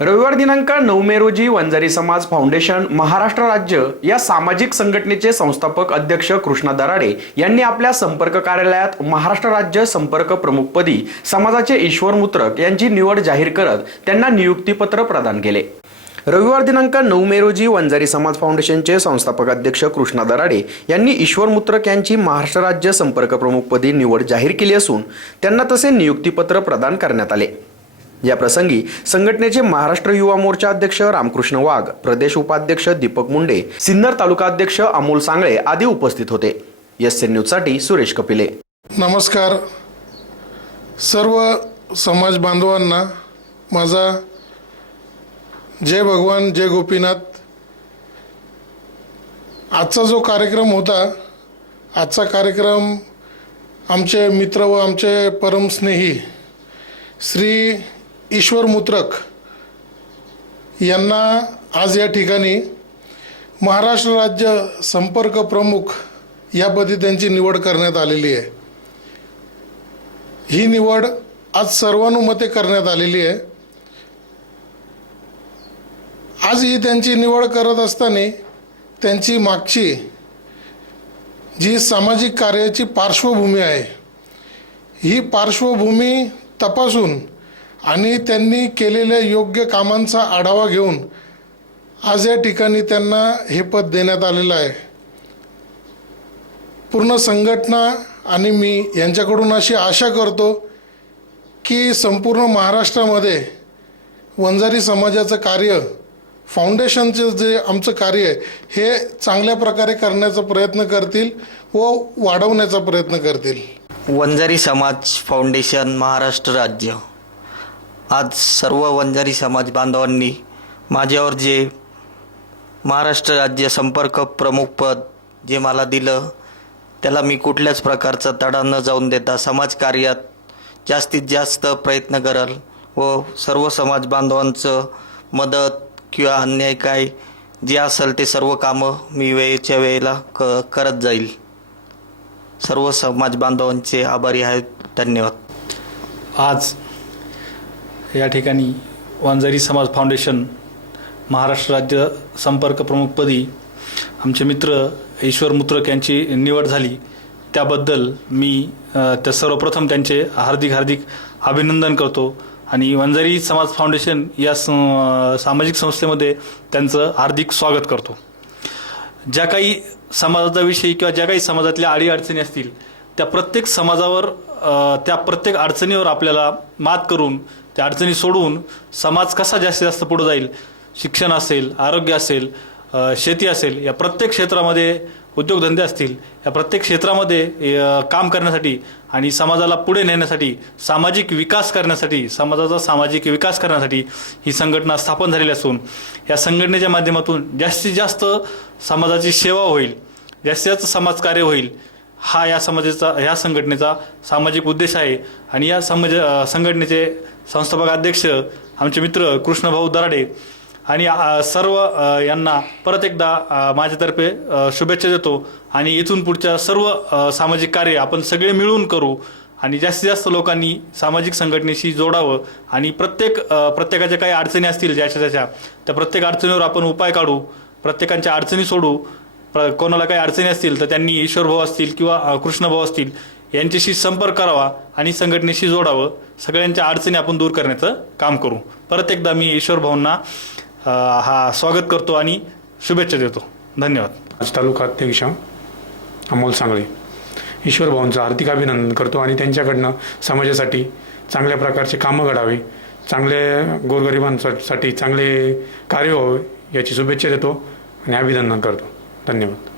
रविवार दिनांक नऊ मे रोजी वंजारी समाज फाउंडेशन महाराष्ट्र राज्य या सामाजिक संघटनेचे संस्थापक अध्यक्ष कृष्णा दराडे यांनी आपल्या संपर्क कार्यालयात महाराष्ट्र राज्य संपर्क प्रमुखपदी समाजाचे ईश्वर मुत्रक यांची निवड जाहीर करत त्यांना नियुक्तीपत्र प्रदान केले. रविवार दिनांक नऊ मे रोजी वंजारी समाज फाउंडेशनचे संस्थापक अध्यक्ष कृष्णा दराडे यांनी ईश्वर मुत्रक यांची महाराष्ट्र राज्य संपर्क प्रमुखपदी निवड जाहीर केली असून त्यांना तसे नियुक्तीपत्र प्रदान करण्यात आले. या प्रसंगी संघटनेचे महाराष्ट्र युवा मोर्चा अध्यक्ष रामकृष्ण वाघ प्रदेश उपाध्यक्ष दीपक मुंडे सिन्नर तालुका अध्यक्ष अमोल सांगळे आदी उपस्थित होते. एस एन न्यूजसाठी सुरेश कपिले. नमस्कार. सर्व समाज बांधवांना माझा जय भगवान जय गोपीनाथ. आजचा जो कार्यक्रम होता आजचा कार्यक्रम आमचे मित्र व आमचे परमस्नेही श्री ईश्वर मुत्रक यांना आज या ठिकाणी महाराष्ट्र राज्य संपर्क प्रमुख यापदी त्यांची निवड करण्यात आलेली आहे. ही निवड आज सर्वानुमते करण्यात आलेली आहे. आज ही त्यांची निवड करत असताना त्यांची मागची जी सामाजिक कार्याची पार्श्वभूमी आहे ही पार्श्वभूमी तपासून आणि त्यांनी केलेल्या योग्य कामांचा आढावा घेऊन आज या ठिकाणी त्यांना हे पद देण्यात आलेलं आहे. पूर्ण संघटना आणि मी यांच्याकडून अशी आशा करतो की संपूर्ण महाराष्ट्रामध्ये वंजारी समाजाचं कार्य फाउंडेशनचं जे आमचं कार्य आहे हे चांगल्या प्रकारे करण्याचा प्रयत्न करतील व वाढवण्याचा प्रयत्न करतील. वंजारी समाज फाउंडेशन महाराष्ट्र राज्य. आज सर्व वंजारी समाज बांधवांनी माझ्यावर जे महाराष्ट्र राज्य संपर्क प्रमुखपद जे मला दिलं त्याला मी कुठल्याच प्रकारचा तडा न जाऊन देता समाजकार्यात जास्तीत जास्त प्रयत्न करल व सर्व समाज बांधवांचं मदत किंवा अन्याय काय जे असेल ते सर्व कामं मी वेळेच्या वेळेला क करत जाईल. सर्व समाज बांधवांचे आभारी आहेत. धन्यवाद. आज या ठिकाणी वांजारी समाज फाउंडेशन महाराष्ट्र राज्य संपर्क प्रमुखपदी आमचे मित्र ईश्वर मुत्रक यांची निवड झाली. त्याबद्दल मी त्या सर्वप्रथम त्यांचे हार्दिक हार्दिक अभिनंदन करतो. आणि वंजारी समाज फाउंडेशन या सामाजिक संस्थेमध्ये त्यांचं हार्दिक स्वागत करतो. ज्या काही समाजाचा विषयी किंवा ज्या काही समाजातल्या अडीअडचणी असतील त्या प्रत्येक समाजावर त्या प्रत्येक अडचणीवर आपल्याला मात करून त्या अडचणी सोडवून समाज कसा जास्तीत जास्त पुढे जाईल? शिक्षण असेल आरोग्य असेल शेती असेल या प्रत्येक क्षेत्रामध्ये उद्योगधंदे असतील या प्रत्येक क्षेत्रामध्ये काम करण्यासाठी आणि समाजाला पुढे नेण्यासाठी सामाजिक विकास करण्यासाठी समाजाचा सामाजिक विकास करण्यासाठी ही संघटना स्थापन झालेली असून या संघटनेच्या माध्यमातून जास्तीत जास्त समाजाची सेवा होईल जास्तीत जास्त समाजकार्य होईल हा या समाजाचा ह्या संघटनेचा सामाजिक उद्देश आहे. आणि या समाज संघटनेचे संस्थापक अध्यक्ष आमचे मित्र कृष्णभाऊ दराडे आणि सर्व यांना परत एकदा माझ्यातर्फे शुभेच्छा देतो. आणि इथून पुढच्या सर्व सामाजिक कार्य आपण सगळे मिळून करू आणि जास्तीत जास्त लोकांनी सामाजिक संघटनेशी जोडावं आणि प्रत्येक प्रत्येकाच्या काही अडचणी असतील ज्याच्या त्याच्या त्या प्रत्येक अडचणीवर आपण उपाय काढू प्रत्येकांच्या अडचणी सोडू कोणाला काही अडचणी असतील तर त्यांनी ईश्वरभाऊ असतील किंवा कृष्णभाऊ असतील यांच्याशी संपर्क करावा आणि संघटनेशी जोडावं. सगळ्यांच्या अडचणी आपण दूर करण्याचं काम करू. परत एकदा मी ईश्वरभाऊंना हा स्वागत करतो आणि शुभेच्छा देतो. धन्यवाद. आज तालुका अध्यक्ष अमोल सांगळे. ईश्वर भाऊंचं हार्दिक अभिनंदन करतो आणि त्यांच्याकडनं समाजासाठी चांगल्या प्रकारचे कामं घडावे चांगले गोरगरिबांसाठी चांगले कार्य व्हावे याची शुभेच्छा देतो आणि अभिनंदन करतो. धन्यवाद.